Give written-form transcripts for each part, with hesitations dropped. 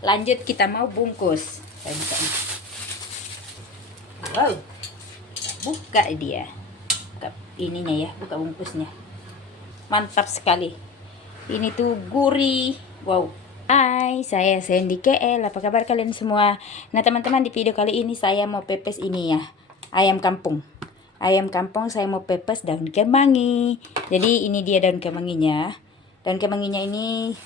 Lanjut kita mau bungkus. Saya buka nih. Wow, buka dia. Buka ininya ya, buka bungkusnya. Mantap sekali. Ini tuh gurih. Wow. Hai, saya Sandy KL. Apa kabar kalian semua? Nah, teman-teman, di video kali ini saya mau pepes ini ya. Ayam kampung. Ayam kampung saya mau pepes daun kemangi. Jadi ini dia daun kemanginya. Daun kemanginya ini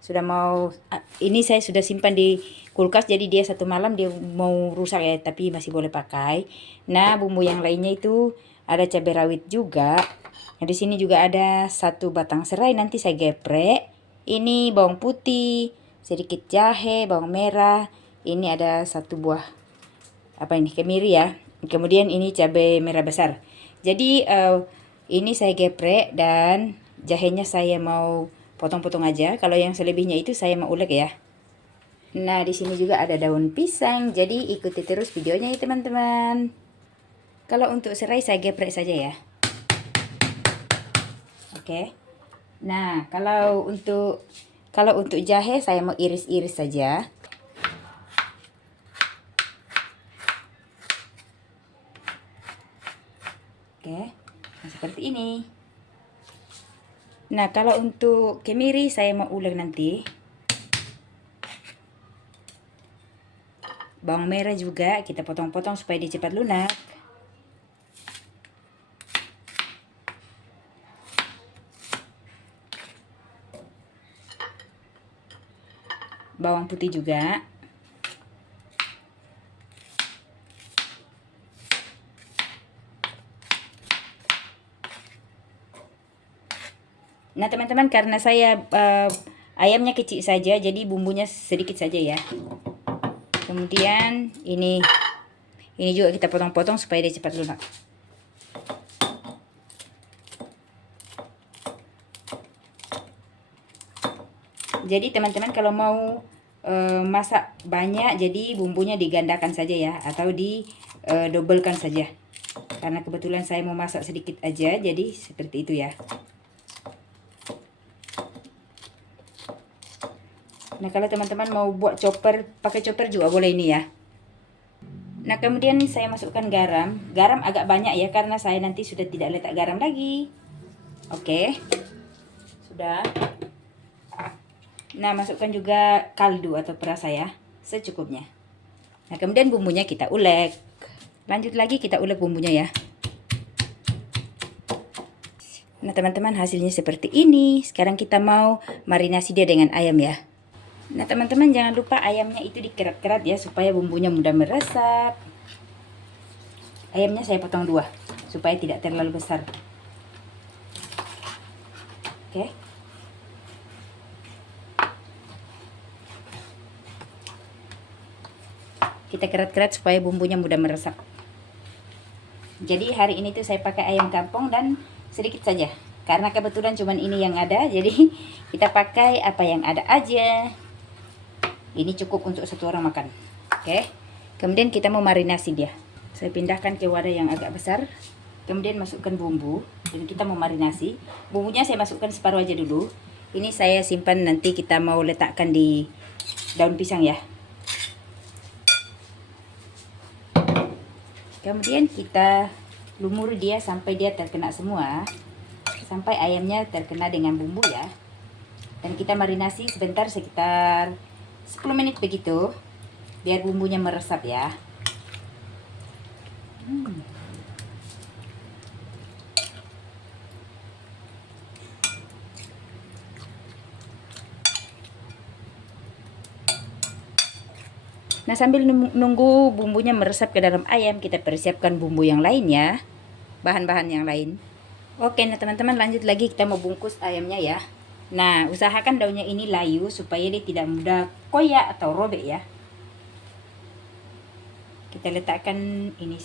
sudah mau ini saya sudah simpan di kulkas, jadi dia 1 malam dia mau rusak ya, tapi masih boleh pakai. Nah, bumbu yang lainnya itu ada cabai rawit juga. Nah, di sini juga ada 1 batang serai, nanti saya geprek. Ini bawang putih, sedikit jahe, bawang merah. Ini ada 1 buah kemiri ya. Kemudian ini cabai merah besar. Jadi ini saya geprek dan jahenya saya mau potong-potong aja. Kalau yang selebihnya itu saya mau ulek ya. Nah, di sini juga ada daun pisang. Jadi ikuti terus videonya ya, teman-teman. Kalau untuk serai saya geprek saja ya. Oke. Nah, kalau untuk jahe saya mau iris-iris saja. Oke. Nah, seperti ini. Nah, kalau untuk kemiri saya mau ulek nanti. Bawang merah juga kita potong-potong supaya dia cepat lunak. Bawang putih juga. Nah, teman-teman, karena saya ayamnya kecil saja, jadi bumbunya sedikit saja ya. Kemudian ini juga kita potong-potong supaya dia cepat lunak. Jadi teman-teman kalau mau masak banyak, jadi bumbunya digandakan saja ya, atau dobelkan saja. Karena kebetulan saya mau masak sedikit aja, jadi seperti itu ya. Nah, kalau teman-teman mau buat chopper, pakai chopper juga boleh ini ya. Nah, kemudian saya masukkan garam. Garam agak banyak ya, karena saya nanti sudah tidak letak garam lagi. Oke. Sudah. Nah, masukkan juga kaldu atau perasa ya, secukupnya. Nah, kemudian bumbunya kita ulek. Lanjut lagi kita ulek bumbunya ya. Nah, teman-teman, hasilnya seperti ini. Sekarang kita mau marinasi dia dengan ayam ya. Nah, teman-teman, jangan lupa ayamnya itu dikerat-kerat ya, supaya bumbunya mudah meresap. Ayamnya saya potong 2 supaya tidak terlalu besar. Oke. Kita kerat-kerat supaya bumbunya mudah meresap. Jadi hari ini tuh saya pakai ayam kampung dan sedikit saja. Karena kebetulan cuman ini yang ada, jadi kita pakai apa yang ada aja. Ini cukup untuk 1 orang makan. Oke. Kemudian kita mau marinasi dia. Saya pindahkan ke wadah yang agak besar. Kemudian masukkan bumbu dan kita mau marinasi. Bumbunya saya masukkan separuh aja dulu. Ini saya simpan, nanti kita mau letakkan di daun pisang ya. Kemudian kita lumuri dia sampai dia terkena semua. Sampai ayamnya terkena dengan bumbu ya. Dan kita marinasi sebentar, sekitar 10 menit begitu, biar bumbunya meresap ya. Nah, sambil nunggu bumbunya meresap ke dalam ayam, kita persiapkan bumbu yang lain ya, bahan-bahan yang lain. Oke, nah teman-teman, lanjut lagi kita mau bungkus ayamnya ya. Nah, usahakan daunnya ini layu supaya dia tidak mudah koyak atau robek ya. Kita letakkan ini.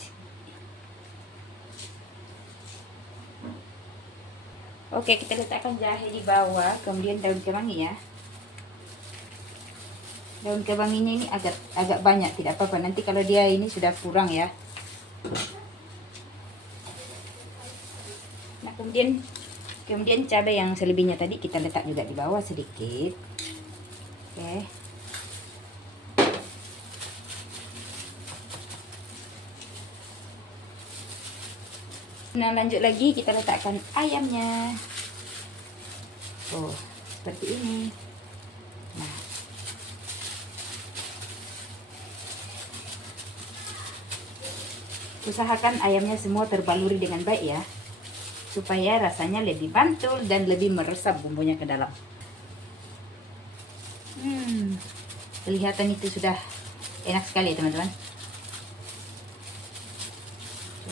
Oke, kita letakkan jahe di bawah, kemudian daun kemangi ya. Daun kemanginya ini agak banyak, tidak apa-apa. Nanti kalau dia ini sudah kurang ya. Nah, kemudian cabai yang selebihnya tadi kita letak juga di bawah sedikit. Oke. Nah, lanjut lagi kita letakkan ayamnya. Oh, seperti ini. Nah, usahakan ayamnya semua terbaluri dengan baik ya, supaya rasanya lebih mantul dan lebih meresap bumbunya ke dalam. Kelihatan itu sudah enak sekali ya teman-teman.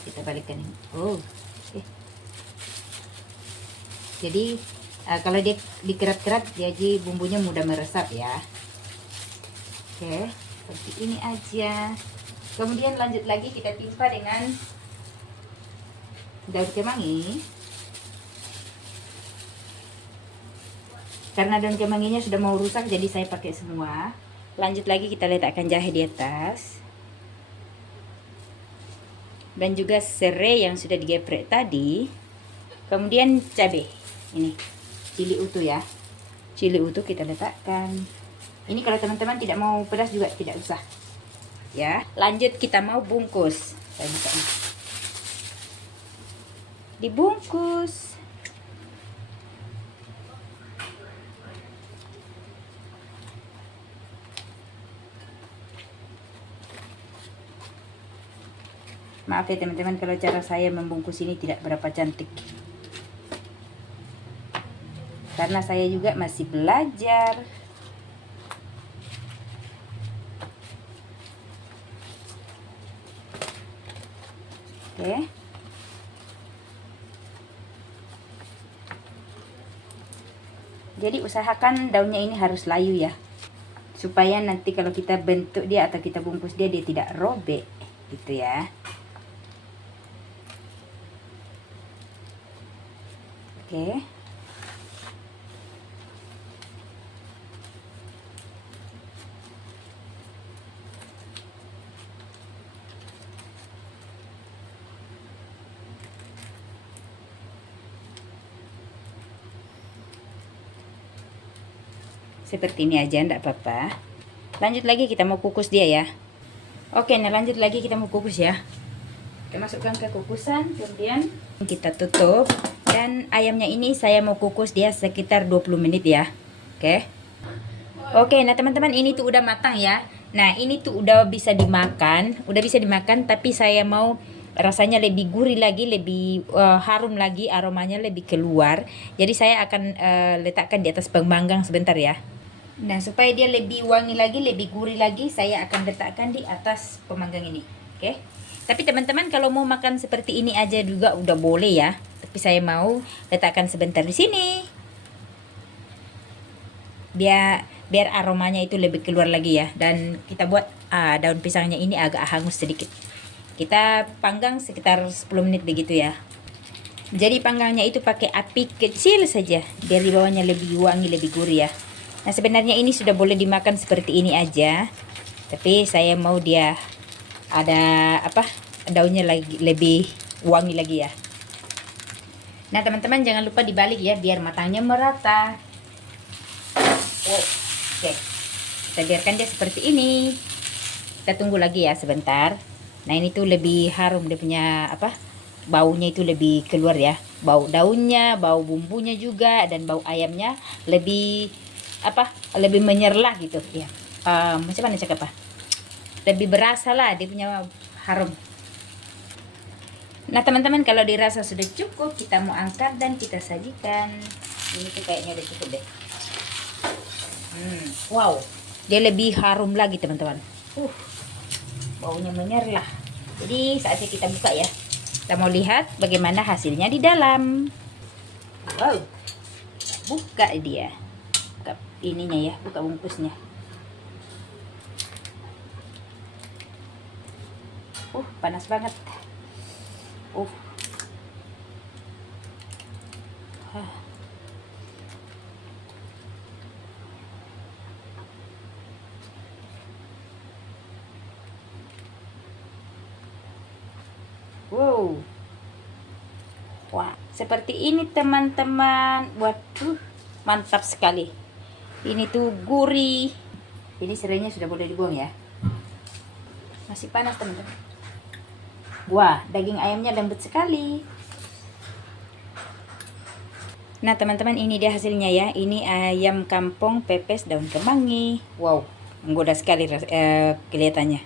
Kita balikkan ini. Oh, jadi kalau dia dikerat-kerat jadi bumbunya mudah meresap ya. Oke, seperti ini aja. Kemudian lanjut lagi kita timpa dengan daun kemangi. Karena daun kemanginya sudah mau rusak jadi saya pakai semua. Lanjut lagi kita letakkan jahe di atas. Dan juga serai yang sudah digeprek tadi. Kemudian cabai. Ini cili utuh ya. Cili utuh kita letakkan. Ini kalau teman-teman tidak mau pedas juga tidak usah. Ya, lanjut kita mau bungkus. Saya buka ini. Dibungkus. Maaf ya teman-teman kalau cara saya membungkus ini tidak berapa cantik. Karena saya juga masih belajar. Oke. Jadi usahakan daunnya ini harus layu ya. Supaya nanti kalau kita bentuk dia atau kita bungkus dia tidak robek gitu ya. Oke. Seperti ini aja, enggak apa-apa. Lanjut lagi kita mau kukus dia ya. Oke, nah lanjut lagi kita mau kukus ya. Kita masukkan ke kukusan, kemudian kita tutup. Dan ayamnya ini saya mau kukus dia sekitar 20 menit ya. Oke. Oke, nah teman-teman ini tuh udah matang ya. Nah, ini tuh udah bisa dimakan, tapi saya mau rasanya lebih gurih lagi, lebih harum lagi, aromanya lebih keluar. Jadi saya akan letakkan di atas pemanggang sebentar ya. Nah, supaya dia lebih wangi lagi, lebih gurih lagi, saya akan letakkan di atas pemanggang ini. Oke. Tapi teman-teman kalau mau makan seperti ini aja juga udah boleh ya. Tapi saya mau letakkan sebentar di sini. Biar aromanya itu lebih keluar lagi ya. Dan kita buat daun pisangnya ini agak hangus sedikit. Kita panggang sekitar 10 menit begitu ya. Jadi panggangnya itu pakai api kecil saja. Biar di bawahnya lebih wangi, lebih gurih ya. Nah, sebenarnya ini sudah boleh dimakan seperti ini aja. Tapi saya mau dia ada daunnya lagi lebih wangi lagi ya. Nah, teman-teman jangan lupa dibalik ya biar matangnya merata. Oke. Kita biarkan dia seperti ini. Kita tunggu lagi ya sebentar. Nah, ini tuh lebih harum dia punya baunya itu lebih keluar ya. Bau daunnya, bau bumbunya juga dan bau ayamnya lebih lebih menyerlah gitu ya. Macam mana cakap lebih berasa lah dia punya harum. Nah teman-teman kalau dirasa sudah cukup kita mau angkat dan kita sajikan. Ini tuh kayaknya udah cukup deh. Wow, dia lebih harum lagi teman-teman. Baunya menyerlah. Jadi saatnya kita buka ya. Kita mau lihat bagaimana hasilnya di dalam. Wow, buka dia. Buka ininya ya, buka bungkusnya. Panas banget. Wow. Wah, seperti ini teman-teman. Waduh, mantap sekali. Ini tuh gurih. Ini serainya sudah boleh dibuang ya. Masih panas teman-teman. Wah, daging ayamnya lembut sekali. Nah teman-teman, ini dia hasilnya ya. Ini ayam kampung pepes daun kemangi. Wow, menggoda sekali kelihatannya.